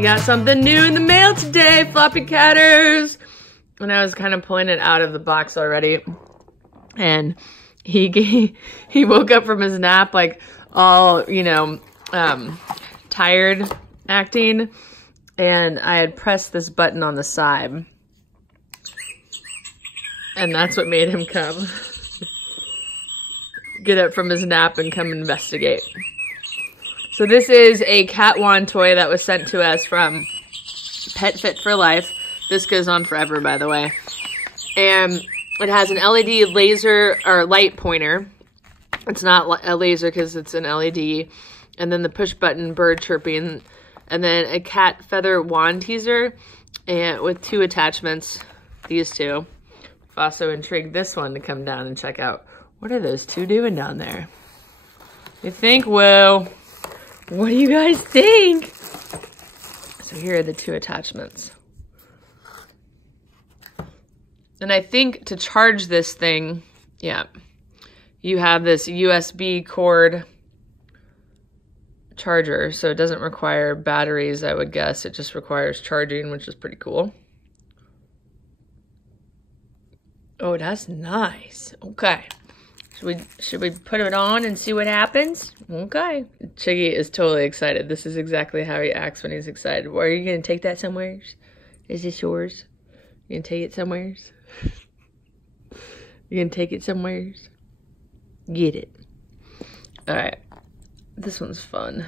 We got something new in the mail today, Floppycatters. And I was kind of pulling it out of the box already. And he woke up from his nap like all, you know, tired acting. And I had pressed this button on the side. And that's what made him come. Get up from his nap and come investigate. So this is a cat wand toy that was sent to us from Pet Fit for Life. This goes on forever, by the way. And it has an LED laser or light pointer. It's not a laser because it's an LED. And then the push button bird chirping. And then a cat feather wand teaser and with 2 attachments. These 2. I've also intrigued this one to come down and check out. What are those 2 doing down there? You think, well, what do you guys think? So here are the 2 attachments. And I think to charge this thing, yeah, you have this USB cord charger, so it doesn't require batteries, I would guess. It just requires charging, which is pretty cool. Oh, that's nice. Okay. Should we put it on and see what happens? Okay. Chiggy is totally excited. This is exactly how he acts when he's excited. Well, are you going to take that somewhere? Is this yours? You going to take it somewhere? You going to take it somewhere? Get it. Alright. This one's fun.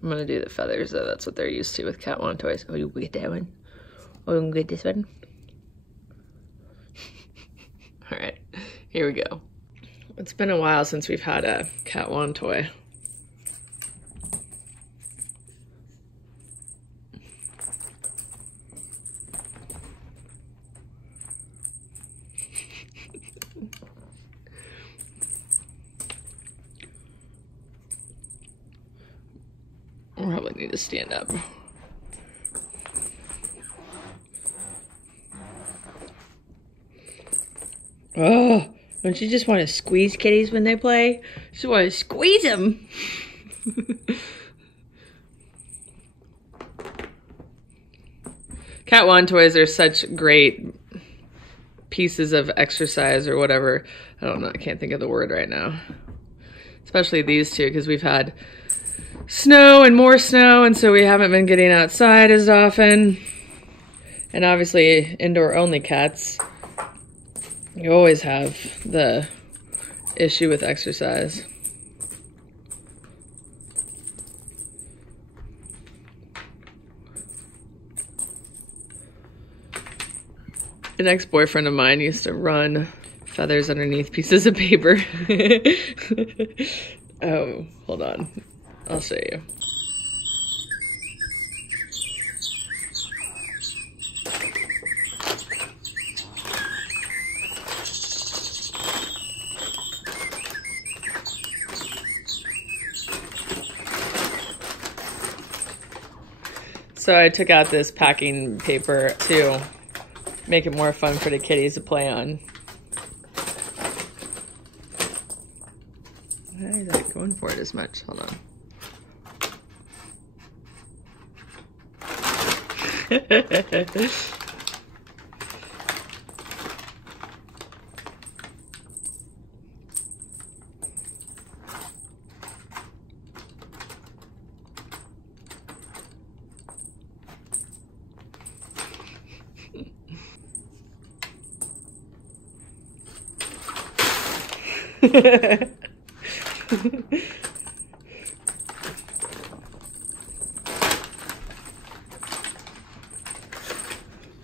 I'm going to do the feathers, though. That's what they're used to with cat wand toys. Oh, you get that one? Oh, you can get this one? All right, here we go. It's been a while since we've had a cat wand toy. I probably need to stand up. Oh, don't you just want to squeeze kitties when they play? Just want to squeeze them. Cat wand toys are such great pieces of exercise or whatever. I don't know, I can't think of the word right now. Especially these 2, because we've had snow and more snow, and so we haven't been getting outside as often. And obviously, indoor-only cats. You always have the issue with exercise. An ex-boyfriend of mine used to run feathers underneath pieces of paper. Oh, hold on. I'll show you. So I took out this packing paper to make it more fun for the kitties to play on. Why is that going for it as much? Hold on.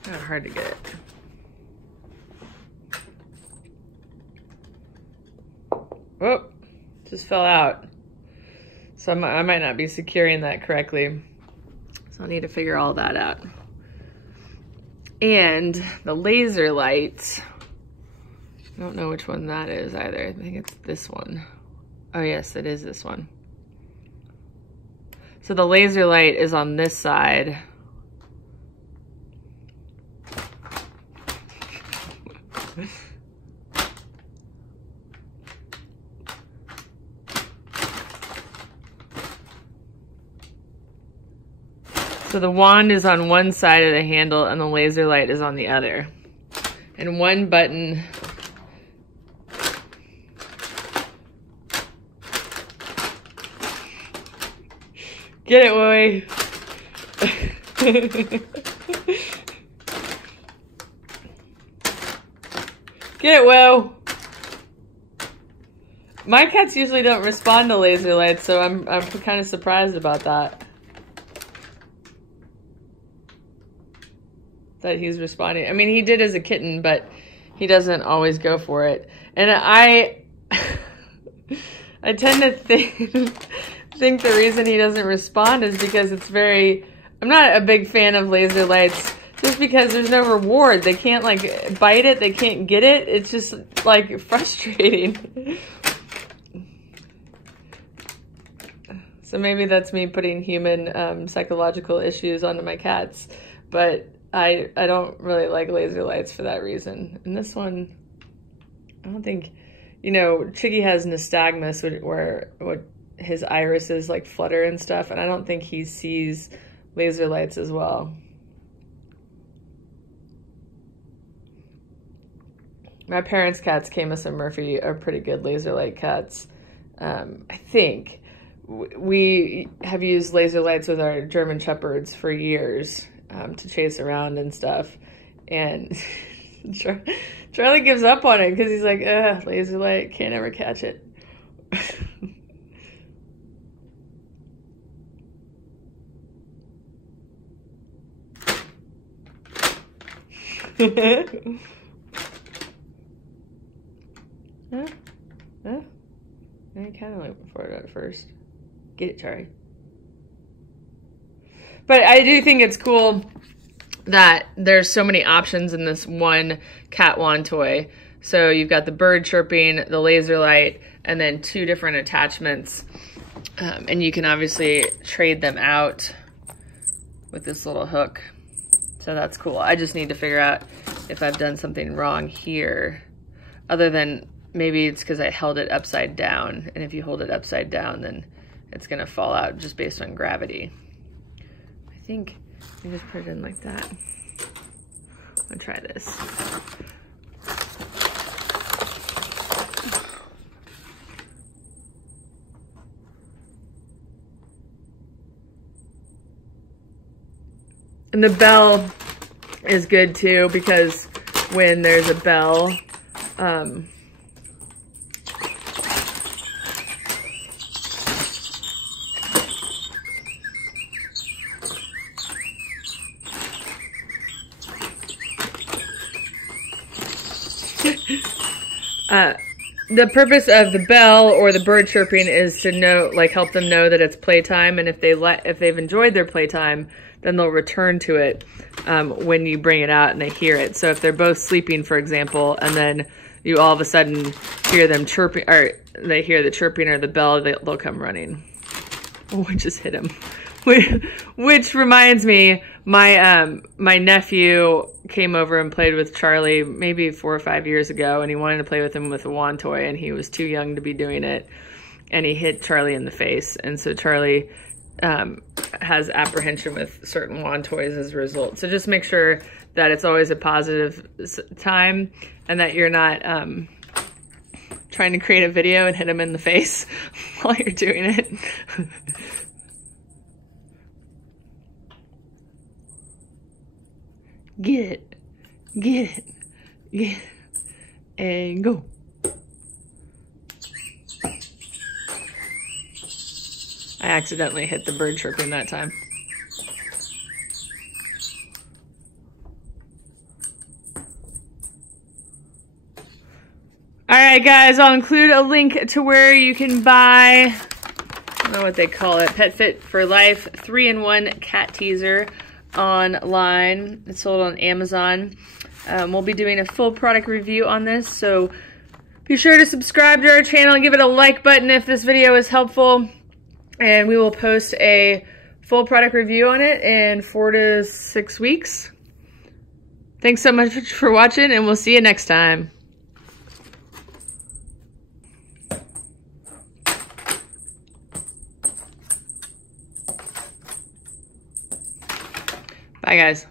Not hard to get it. Whoop, just fell out. So I might not be securing that correctly. So I'll need to figure all that out. And the laser lights, I don't know which one that is either. I think it's this one. Oh yes, it is this one. So the laser light is on this side. So the wand is on one side of the handle and the laser light is on the other. And one button get it, Woey. Get it, Wo. My cats usually don't respond to laser lights, so I'm kind of surprised about that. That he's responding. I mean, he did as a kitten, but he doesn't always go for it. And I tend to think the reason he doesn't respond is because it's very... I'm not a big fan of laser lights just because there's no reward. They can't, like, bite it. They can't get it. It's just, like, frustrating. So maybe that's me putting human psychological issues onto my cats. But I don't really like laser lights for that reason. And this one, I don't think, you know, Chiggy has nystagmus where his irises like flutter and stuff, and I don't think he sees laser lights as well. My parents' cats, Camus and Murphy, are pretty good laser light cats. I think we have used laser lights with our German Shepherds for years. To chase around and stuff, and Charlie gives up on it because he's like, ugh, laser light, can't ever catch it. Huh? I kind of looking for it at first. Get it, Charlie. But I do think it's cool that there's so many options in this one cat wand toy. So you've got the bird chirping, the laser light, and then 2 different attachments. And you can obviously trade them out with this little hook. So that's cool. I just need to figure out if I've done something wrong here. Other than maybe it's because I held it upside down. And if you hold it upside down, then it's going to fall out just based on gravity. I think I just put it in like that. I'll try this. And the bell is good too, because when there's a bell, the purpose of the bell or the bird chirping is to know, like, help them know that it's playtime, and if they've enjoyed their playtime, then they'll return to it when you bring it out and they hear it. So if they're both sleeping, for example, and then you all of a sudden hear them chirping, or they hear the chirping or the bell, they'll come running. Oh, I just hit him. Which reminds me, my nephew came over and played with Charlie maybe 4 or 5 years ago, and he wanted to play with him with a wand toy, and he was too young to be doing it, and he hit Charlie in the face. And so Charlie has apprehension with certain wand toys as a result. So just make sure that it's always a positive time, and that you're not trying to create a video and hit him in the face while you're doing it. Get it, and go. I accidentally hit the bird chirping that time. Alright guys, I'll include a link to where you can buy, I don't know what they call it, Pet Fit for Life 3-in-1 cat teaser online. It's sold on Amazon. We'll be doing a full product review on this, so be sure to subscribe to our channel and give it a like button if this video is helpful, and we will post a full product review on it in 4 to 6 weeks. Thanks so much for watching, and we'll see you next time. Bye, guys.